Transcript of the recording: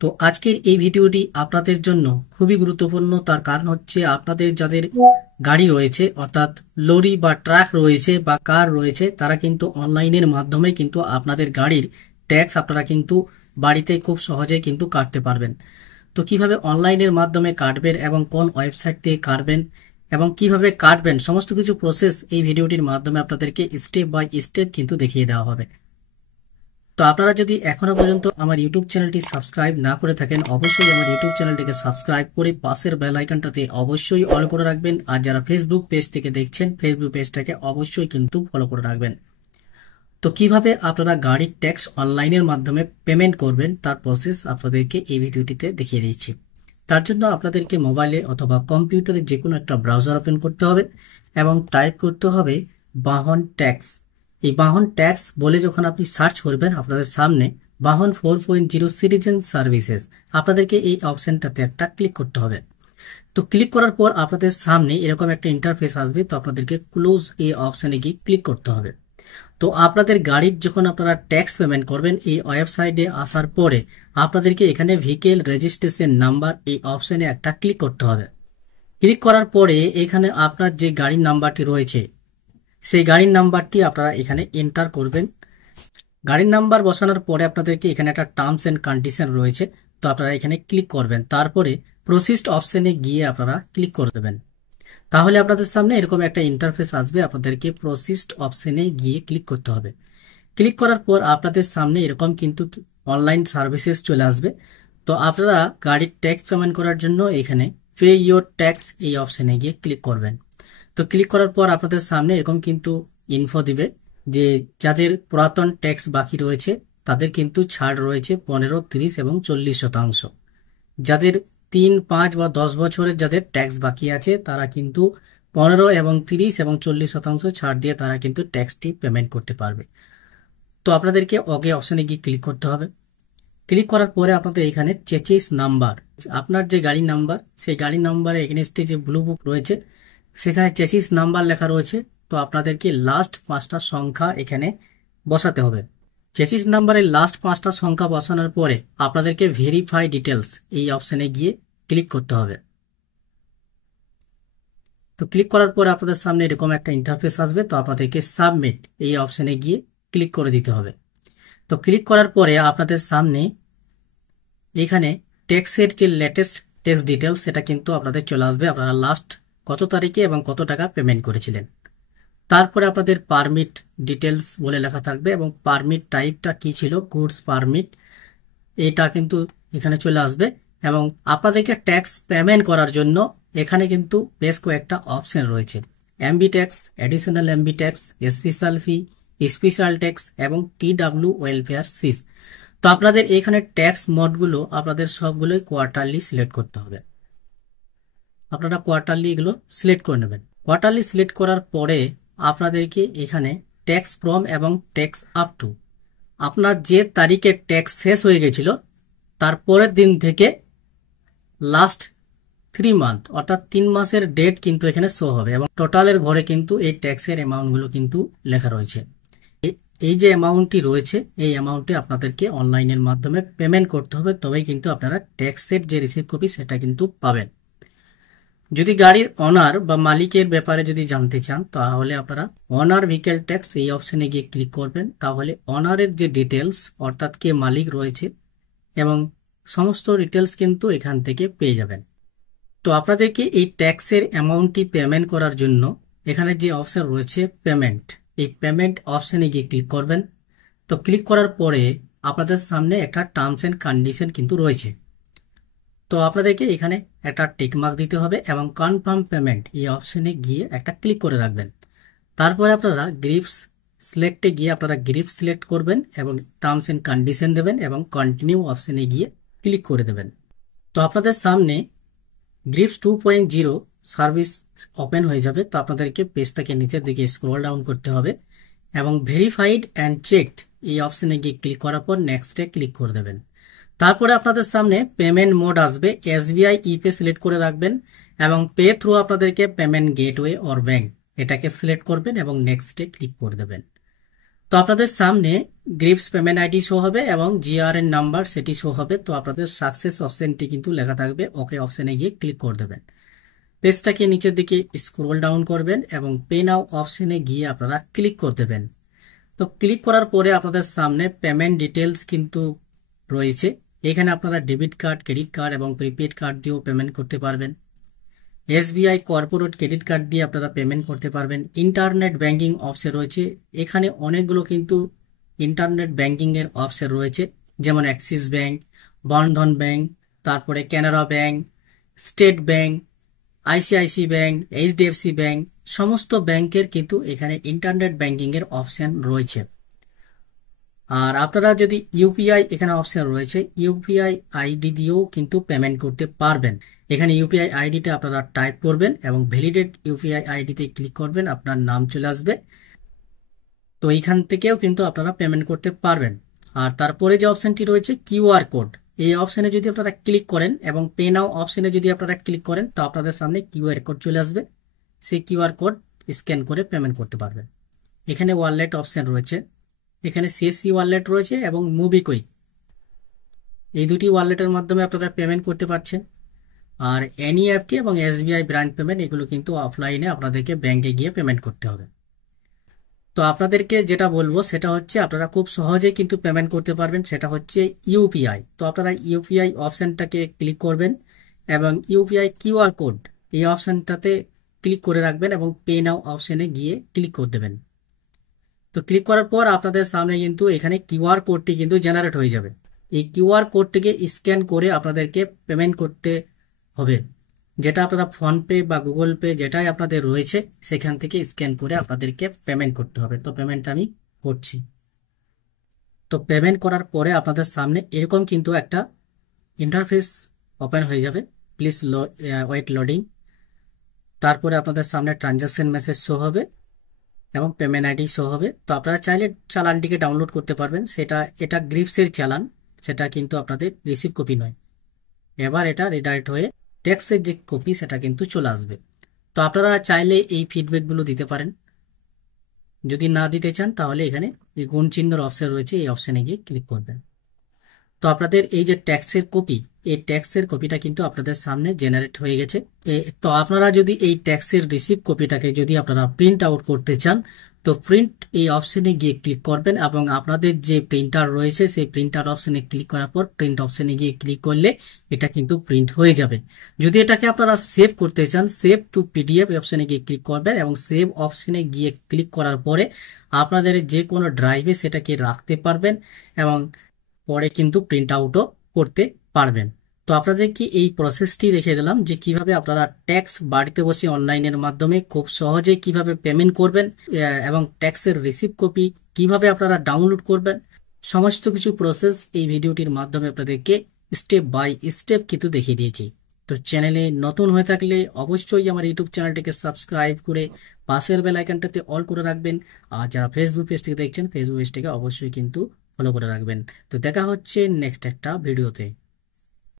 তো আজকের এই ভিডিওটি আপনাদের জন্য খুবই গুরুত্বপূর্ণ। তার কারণ হচ্ছে আপনাদের যাদের গাড়ি রয়েছে অর্থাৎ লরি বা ট্রাক রয়েছে বা কার রয়েছে, তারা কিন্তু অনলাইনের মাধ্যমে কিন্তু আপনাদের গাড়ির ট্যাক্স আপনারা কিন্তু বাড়িতে খুব সহজে কিন্তু কাটতে পারবেন। তো কিভাবে অনলাইনের মাধ্যমে কাটবেন এবং কোন ওয়েবসাইট থেকে কাটবেন এবং কিভাবে কাটবেন সমস্ত কিছু প্রসেস এই ভিডিওটির মাধ্যমে আপনাদেরকে স্টেপ বাই স্টেপ কিন্তু দেখিয়ে দেওয়া হবে। তো আপনারা যদি এখনো পর্যন্ত আমার ইউটিউব চ্যানেলটি সাবস্ক্রাইব না করে থাকেন, অবশ্যই আমার ইউটিউব চ্যানেলটিকে সাবস্ক্রাইব করে পাশের বেল আইকনটাতে অবশ্যই অল করে রাখবেন। আর যারা ফেসবুক পেজ থেকে দেখছেন, ফেসবুক পেজটাকে অবশ্যই কিন্তু ফলো করে রাখবেন। তো কিভাবে আপনারা গাড়ির ট্যাক্স অনলাইনের মাধ্যমে পেমেন্ট করবেন তার প্রসেস আপনাদেরকে এই ভিডিওটিতে দেখিয়ে দিচ্ছি। তার জন্য আপনাদেরকে মোবাইলে অথবা কম্পিউটারে যে কোনো একটা ব্রাউজার ওপেন করতে হবে এবং টাইপ করতে হবে বাহন ট্যাক্স। এই বাহন ট্যাক্স বলে যখন আপনি সার্চ করবেন, আপনাদের সামনে বাহন 4.0 সিটিজেন সার্ভিসেস, আপনাদেরকে এই অপশনটাতে একটা ক্লিক করতে হবে। তো ক্লিক করার পর আপনাদের সামনে এরকম একটা ইন্টারফেস আসবে। তো আপনাদেরকে ক্লোজ এই অপশনে গিয়ে ক্লিক করতে হবে। তো আপনাদের গাড়ির যখন আপনারা ট্যাক্স পেমেন্ট করবেন, এই ওয়েবসাইটে আসার পরে আপনাদেরকে এখানে ভেহিকেল রেজিস্ট্রেশন নাম্বার এই অপশনে একটা ক্লিক করতে হবে। ক্লিক করার পরে এখানে আপনার যে গাড়ির নাম্বারটি রয়েছে সেই গাড়ির নাম্বারটি আপনারা এখানে এন্টার করবেন। গাড়ির নাম্বার বসানোর পরে আপনাদেরকে এখানে একটা টার্মস এন্ড কন্ডিশন রয়েছে, তো আপনারা এখানে ক্লিক করবেন। তারপরে প্রসিড অপশনে গিয়ে আপনারা ক্লিক করে দেবেন। তাহলে আপনাদের সামনে এরকম একটা ইন্টারফেস আসবে, আপনাদেরকে প্রসিড অপশনে গিয়ে ক্লিক করতে হবে। ক্লিক করার পর আপনাদের সামনে এরকম কিন্তু অনলাইন সার্ভিসেস চলে আসবে। তো আপনারা গাড়ির ট্যাক্স পেমেন্ট করার জন্য এখানে পে ইয়োর ট্যাক্স এই অপশনে গিয়ে ক্লিক করবেন। তো ক্লিক করার পর আপনাদের সামনে এরকম কিন্তু ইনফো দিবে যে যাদের পুরাতন ট্যাক্স বাকি রয়েছে তাদের কিন্তু ছাড় রয়েছে 15, 30 এবং 40%। যাদের 3, 5 বা 10 বছরের যাদের ট্যাক্স বাকি আছে তারা কিন্তু 15 এবং 30 এবং 40% ছাড় দিয়ে তারা কিন্তু ট্যাক্সটি পেমেন্ট করতে পারবে। তো আপনাদেরকে ওকে অপশনে গিয়ে ক্লিক করতে হবে। ক্লিক করার পরে আপনাদের এখানে চেচিস নাম্বার, আপনার যে গাড়ির নাম্বার সেই গাড়ির নাম্বারের এগেনস্টে যে ব্লু বুক রয়েছে সেখানে চেচিস নাম্বার লেখা রয়েছে। তো আপনাদেরকে লাস্ট 5টা সংখ্যা এখানে বসাতে হবে। চেচিস নাম্বারের লাস্ট 5টা সংখ্যা বসানোর পরে আপনাদেরকে ভেরিফাই ডিটেলস এই অপশনে গিয়ে ক্লিক করতে হবে। তো ক্লিক করার পরে আপনাদের সামনে এরকম একটা ইন্টারফেস আসবে। তো আপনাদেরকে সাবমিট এই অপশনে গিয়ে ক্লিক করে দিতে হবে। তো ক্লিক করার পরে আপনাদের সামনে এখানে ট্যাক্সের যে লেটেস্ট ট্যাক্স ডিটেলস সেটা কিন্তু আপনাদের চলে আসবে, আপনারা লাস্ট কত তারিখে এবং কত টাকা পেমেন্ট করেছিলেন। তারপরে আপনাদের পারমিট ডিটেলস বলে লেখা থাকবে এবং পারমিট টাইপটা কি ছিল, গুডস পারমিট, এটা কিন্তু এখানে চলে আসবে। এবং আপনাদেরকে ট্যাক্স পেমেন্ট করার জন্য এখানে কিন্তু বেশ কয়েকটা অপশন রয়েছে, MB tax, additional MB tax, special fee, special tax এবং টিডাব্লিউ ওয়েলফেয়ার সিস। তো আপনাদের এখানে ট্যাক্স মোডগুলো আপনাদের সবগুলোই কোয়ার্টারলি সিলেক্ট করতে হবে। আপনারা কোয়ার্টারলি এগুলো সিলেক্ট করে নেবেন। কোয়ার্টারলি সিলেক্ট করার পরে আপনাদেরকে এখানে ট্যাক্স ফ্রম এবং ট্যাক্স আপ টু, আপনার যে তারিখে ট্যাক্স শেষ হয়ে গেছিল তার পরের দিন থেকে লাস্ট 3 মান্থ অর্থাৎ 3 মাসের ডেট কিন্তু এখানে শো হবে এবং টোটালের ঘরে কিন্তু এই ট্যাক্সের অ্যামাউন্টগুলো কিন্তু লেখা রয়েছে। এই যে অ্যামাউন্টটি রয়েছে এই অ্যামাউন্টে আপনাদেরকে অনলাইনের মাধ্যমে পেমেন্ট করতে হবে, তবেই কিন্তু আপনারা ট্যাক্সের যে রিসিপ্ট কপি সেটা কিন্তু পাবেন। যদি গাড়ির অনার বা মালিকের ব্যাপারে যদি জানতে চান তাহলে আপনারা অনার ভেহিকেল ট্যাক্স এই অপশনে গিয়ে ক্লিক করবেন। তাহলে অনারের যে ডিটেলস অর্থাৎ কে মালিক রয়েছে এবং সমস্ত ডিটেলস কিন্তু এখান থেকে পেয়ে যাবেন। তো আপনাদেরকে এই ট্যাক্সের অ্যামাউন্টটি পেমেন্ট করার জন্য এখানে যে অপশন রয়েছে পেমেন্ট, এই পেমেন্ট অপশনে গিয়ে ক্লিক করবেন। তো ক্লিক করার পরে আপনাদের সামনে একটা টার্মস এন্ড কন্ডিশন কিন্তু রয়েছে। তো আপনাদেরকে এখানে একটা টিক মার্ক দিতে হবে এবং কনফার্ম পেমেন্ট এই অপশনে গিয়ে একটা ক্লিক করে রাখবেন। তারপরে আপনারা গ্রিপস সিলেক্টে গিয়ে আপনারা গ্রিপস সিলেক্ট করবেন এবং টার্মস এন্ড কন্ডিশন দেবেন এবং কন্টিনিউ অপশনে গিয়ে ক্লিক করে দেবেন। তো আপনাদের সামনে গ্রিপস 2.0 সার্ভিস ওপেন হয়ে যাবে। তো আপনাদেরকে পেজটাকে নিচের দিকে স্ক্রল ডাউন করতে হবে এবং ভেরিফাইড অ্যান্ড চেকড এই অপশনে গিয়ে ক্লিক করার পর নেক্সটে ক্লিক করে দেবেন। তারপরে আপনাদের সামনে পেমেন্ট মোড আসবে, এসবিআই ইপে সিলেক্ট করে রাখবেন এবং পে থ্রু আপনাদেরকে পেমেন্ট গেটওয়ে অর ব্যাংক এটাকে সিলেক্ট করবেন এবং নেক্সটে ক্লিক করে দেবেন। তো আপনাদের সামনে গ্রিপস পেমেন্ট আইডি শো হবে এবং জিআরএন নাম্বার সেটি শো হবে। তো আপনাদের সাকসেস অপশনটি কিন্তু লেখা থাকবে, ওকে অপশনে গিয়ে ক্লিক করে দেবেন। পেজটাকে নিচের দিকে স্ক্রোল ডাউন করবেন এবং পে নাও অপশনে গিয়ে আপনারা ক্লিক করে দেবেন। তো ক্লিক করার পরে আপনাদের সামনে পেমেন্ট ডিটেলস কিন্তু রয়েছে। এখানে আপনারা ডেবিট কার্ড, ক্রেডিট কার্ড এবং প্রিপেড কার্ড দিয়েও পেমেন্ট করতে পারবেন। এসবিআই কর্পোরেট ক্রেডিট কার্ড দিয়ে আপনারা পেমেন্ট করতে পারবেন। ইন্টারনেট ব্যাংকিং অপশন রয়েছে, এখানে অনেকগুলো কিন্তু ইন্টারনেট ব্যাংকিং এর অপশন রয়েছে, যেমন অ্যাক্সিস ব্যাংক, বন্ধন ব্যাংক, তারপরে Canara bank, state bank, ICICI bank, HDFC bank, সমস্ত ব্যাংকের কিন্তু এখানে ইন্টারনেট ব্যাংকিং এর অপশন রয়েছে। আর আপনারা যদি ইউপিআই এখানে অপশন রয়েছে, ইউপিআই আইডি দিয়েও কিন্তু পেমেন্ট করতে পারবেন। এখানে ইউপিআই আইডিটা আপনারা টাইপ করবেন এবং ভ্যালিডেট ইউপিআই আইডিতে ক্লিক করবেন, আপনার নাম চলে আসবে। তো এইখান থেকেও কিন্তু আপনারা পেমেন্ট করতে পারবেন। আর তারপরে যে অপশনটি রয়েছে কিউআর কোড, এই অপশনে যদি আপনারা ক্লিক করেন এবং পে নাও অপশনে যদি আপনারা ক্লিক করেন, তো আপনাদের সামনে কিউআর কোড চলে আসবে। সেই কিউআর কোড স্ক্যান করে পেমেন্ট করতে পারবেন। এখানে ওয়ালেট অপশন রয়েছে, এখানে সিএসসি ওয়ালেট রয়েছে এবং মুবিকুইক, এই দুটি ওয়ালেটের মাধ্যমে আপনারা পেমেন্ট করতে পারছেন। আর এনইএফটি এবং এসবিআই ব্রাঞ্চ পেমেন্ট, এগুলো কিন্তু অফলাইনে আপনাদেরকে ব্যাংকে গিয়ে পেমেন্ট করতে হবে। তো আপনাদেরকে যেটা বলবো সেটা হচ্ছে আপনারা খুব সহজেই কিন্তু পেমেন্ট করতে পারবেন, সেটা হচ্ছে ইউপিআই। তো আপনারা ইউপিআই অপশানটাকে ক্লিক করবেন এবং ইউপিআই কিউআর কোড এই অপশানটাতে ক্লিক করে রাখবেন এবং পে নাও অপশানে গিয়ে ক্লিক করে দেবেন। তো ক্লিক করার পর আপনাদের সামনে কিন্তু এখানে কিউআর কোডটি কিন্তু জেনারেট হয়ে যাবে। এই কিউআর কোডটিকে স্ক্যান করে আপনাদেরকে পেমেন্ট করতে হবে, যেটা আপনারা ফোনপে বা গুগল পে যেটাই আপনাদের রয়েছে সেখান থেকে স্ক্যান করে আপনাদেরকে পেমেন্ট করতে হবে। তো পেমেন্ট আমি করছি। তো পেমেন্ট করার পরে আপনাদের সামনে এরকম কিন্তু একটা ইন্টারফেস ওপেন হয়ে যাবে, প্লিজ ওয়েট লোডিং। তারপরে আপনাদের সামনে ট্রানজাকশন মেসেজ শো হবে এবং পেমেন্ট আইডি শো হবে। তো আপনারা চাইলে চালানটিকে ডাউনলোড করতে পারবেন, এটা গ্রিপসের চালান, সেটা কিন্তু আপনাদের রিসিভ কপি নয়। এবার এটা রিডাইরেক্ট হয়ে ট্যাক্সের যে কপি সেটা কিন্তু চলে আসবে। তো আপনারা চাইলে এই ফিডব্যাকগুলো দিতে পারেন, যদি না দিতে চান তাহলে এখানে এই গুণ চিহ্নের অপশন রয়েছে, এই অপশানে গিয়ে ক্লিক করবেন। তো আপনাদের এই যে ট্যাক্সের কপি, এই ট্যাক্সের কপিটা কিন্তু আপনাদের সামনে জেনারেট হয়ে গেছে। তো আপনারা যদি এই ট্যাক্সের রিসিভ কপিটাকে যদি আপনারা প্রিন্ট আউট করতে চান, তো প্রিন্ট এই অপশনে গিয়ে ক্লিক করবেন এবং আপনাদের যে প্রিন্টার রয়েছে সেই প্রিন্টার অপশনে ক্লিক করার পর প্রিন্ট অপশনে গিয়ে ক্লিক করলে এটা কিন্তু প্রিন্ট হয়ে যাবে। যদি এটাকে আপনারা সেভ করতে চান, সেভ টু পিডিএফ অপশনে গিয়ে ক্লিক করবেন এবং সেভ অপশনে গিয়ে ক্লিক করার পরে আপনাদের যে কোনো ড্রাইভে সেটাকে রাখতে পারবেন এবং পরে কিন্তু প্রিন্ট আউটও করতে পারবেন। তো আপনাদেরকে এই প্রসেসটি দেখিয়ে দিলাম যে কিভাবে আপনারা ট্যাক্স বাড়িতে বসে অনলাইনের মাধ্যমে খুব সহজে কিভাবে পেমেন্ট করবেন এবং ট্যাক্সের রিসিভ কপি কিভাবে আপনারা ডাউনলোড করবেন, সমস্ত কিছু প্রসেস এই ভিডিওটির মাধ্যমে আপনাদেরকে স্টেপ বাই স্টেপ কিন্তু দেখিয়ে দিয়েছি। তো চ্যানেলে নতুন হয়ে থাকলে অবশ্যই আমার ইউটিউব চ্যানেলটিকে সাবস্ক্রাইব করে পাশের বেল আইকনটাতে অল করে রাখবেন। আর যারা ফেসবুক পেজ থেকে দেখছেন, ফেসবুক পেজটিকে অবশ্যই কিন্তু ফলো করে রাখবেন। তো দেখা হচ্ছে নেক্সট একটা ভিডিওতে।